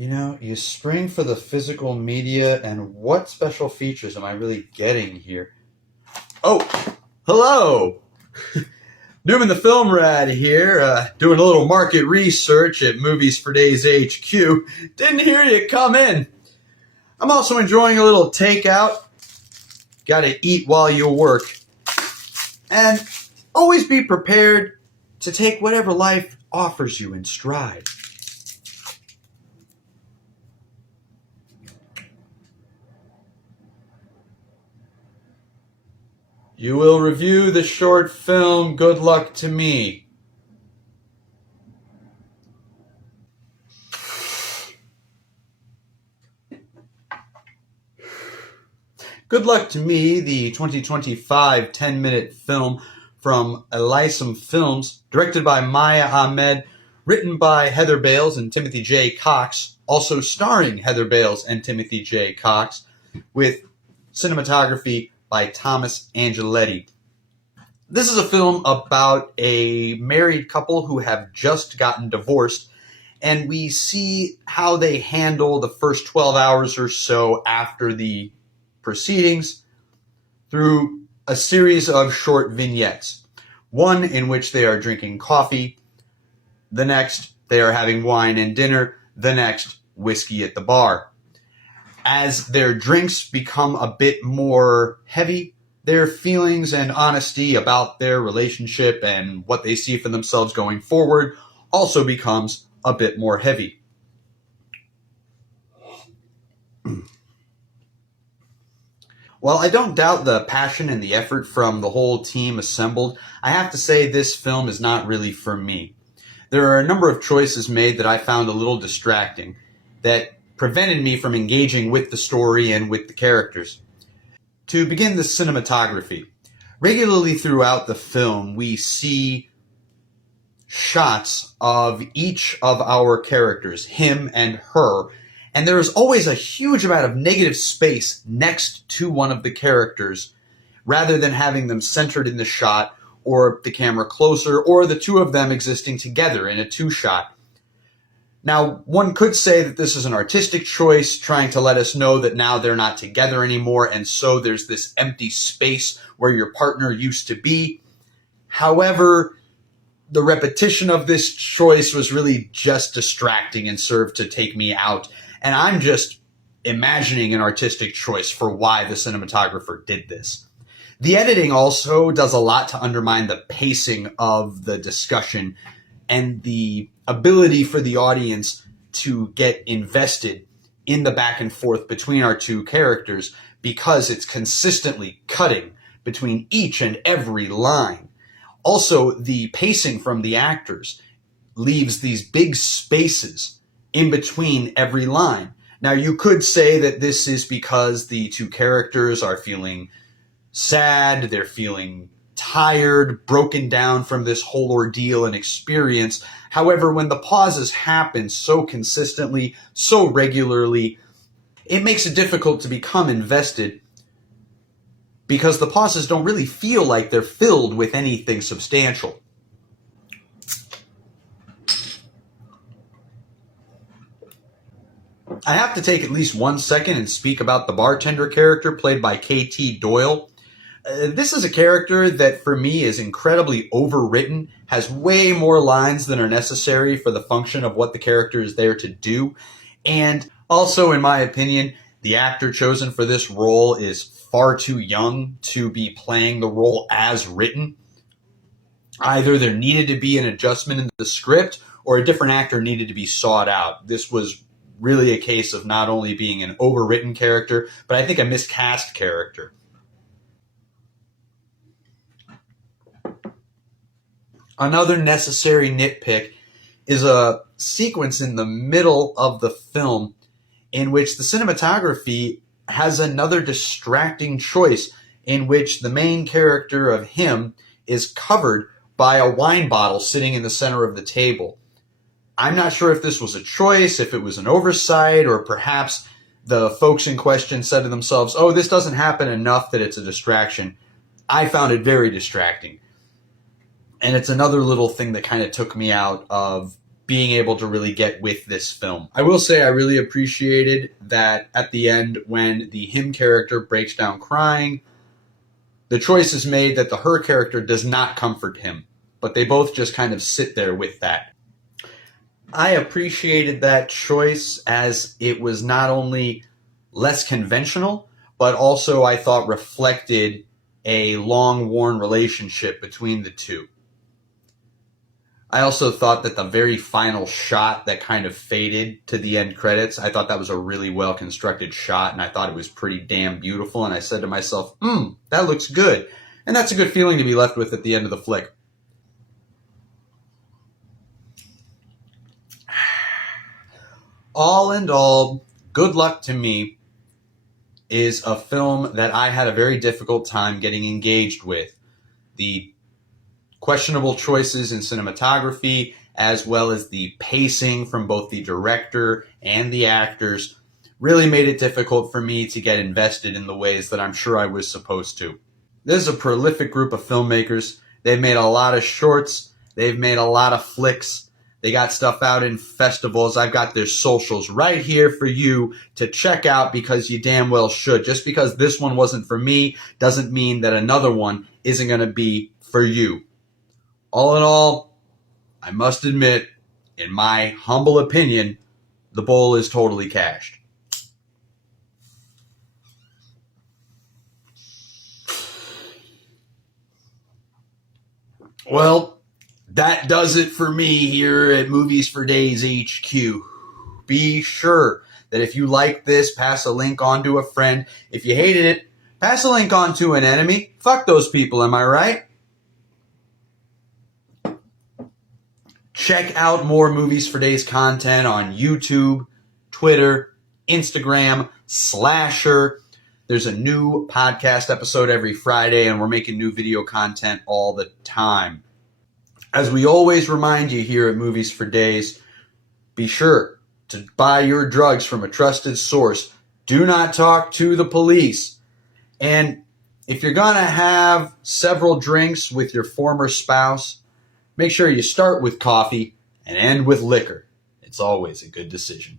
You spring for the physical media, and what special features am I really getting here? Oh, hello! Newman the Film Rad here, doing a little market research at Movies for Days HQ. Didn't hear you come in. I'm also enjoying a little takeout. Gotta eat while you work. And always be prepared to take whatever life offers you in stride. You will review the short film Good Luck to Me. Good Luck to Me, the 2025 10-minute film from Elysium Films, directed by Maya Ahmed, written by Heather Bayles and Timothy J. Cox, also starring Heather Bayles and Timothy J. Cox, with cinematography by Thomas Angeletti. This is a film about a married couple who have just gotten divorced, and we see how they handle the first 12 hours or so after the proceedings through a series of short vignettes. One in which they are drinking coffee, the next they are having wine and dinner, the next whiskey at the bar. As their drinks become a bit more heavy, their feelings and honesty about their relationship and what they see for themselves going forward also becomes a bit more heavy. While I don't doubt the passion and the effort from the whole team assembled, I have to say this film is not really for me. There are a number of choices made that I found a little distracting, that prevented me from engaging with the story and with the characters. To begin, the cinematography. Regularly throughout the film, we see shots of each of our characters, him and her, and there is always a huge amount of negative space next to one of the characters, rather than having them centered in the shot, or the camera closer, or the two of them existing together in a two-shot. Now, one could say that this is an artistic choice, trying to let us know that now they're not together anymore, and so there's this empty space where your partner used to be. However, the repetition of this choice was really just distracting and served to take me out, and I'm just imagining an artistic choice for why the cinematographer did this. The editing also does a lot to undermine the pacing of the discussion and the ability for the audience to get invested in the back and forth between our two characters, because it's consistently cutting between each and every line. Also, the pacing from the actors leaves these big spaces in between every line. Now, you could say that this is because the two characters are feeling sad, they're feeling tired, broken down from this whole ordeal and experience. However, when the pauses happen so consistently, so regularly, it makes it difficult to become invested, because the pauses don't really feel like they're filled with anything substantial. I have to take at least 1 second and speak about the bartender character played by KT Doyle. This is a character that for me is incredibly overwritten, has way more lines than are necessary for the function of what the character is there to do, and also, in my opinion, the actor chosen for this role is far too young to be playing the role as written. Either there needed to be an adjustment in the script, or a different actor needed to be sought out. This was really a case of not only being an overwritten character, but I think a miscast character. Another necessary nitpick is a sequence in the middle of the film in which the cinematography has another distracting choice, in which the main character of him is covered by a wine bottle sitting in the center of the table. I'm not sure if this was a choice, if it was an oversight, or perhaps the folks in question said to themselves, oh, this doesn't happen enough that it's a distraction. I found it very distracting. And it's another little thing that kind of took me out of being able to really get with this film. I will say I really appreciated that at the end when the him character breaks down crying, the choice is made that the her character does not comfort him, but they both just kind of sit there with that. I appreciated that choice as it was not only less conventional, but also I thought reflected a long-worn relationship between the two. I also thought that the very final shot that kind of faded to the end credits, I thought that was a really well-constructed shot, and I thought it was pretty damn beautiful, and I said to myself, that looks good. And that's a good feeling to be left with at the end of the flick. All in all, Good Luck to Me is a film that I had a very difficult time getting engaged with. The questionable choices in cinematography, as well as the pacing from both the director and the actors, really made it difficult for me to get invested in the ways that I'm sure I was supposed to. This is a prolific group of filmmakers. They've made a lot of shorts. They've made a lot of flicks. They got stuff out in festivals. I've got their socials right here for you to check out because you damn well should. Just because this one wasn't for me doesn't mean that another one isn't going to be for you. All in all, I must admit, in my humble opinion, the bowl is totally cashed. Well, that does it for me here at Movies for Days HQ. Be sure that if you like this, pass a link on to a friend. If you hated it, pass a link on to an enemy. Fuck those people, am I right? Check out more Movies for Days content on YouTube, Twitter, Instagram, Slasher. There's a new podcast episode every Friday, and we're making new video content all the time. As we always remind you here at Movies for Days, be sure to buy your drugs from a trusted source. Do not talk to the police. And if you're going to have several drinks with your former spouse, make sure you start with coffee and end with liquor. It's always a good decision.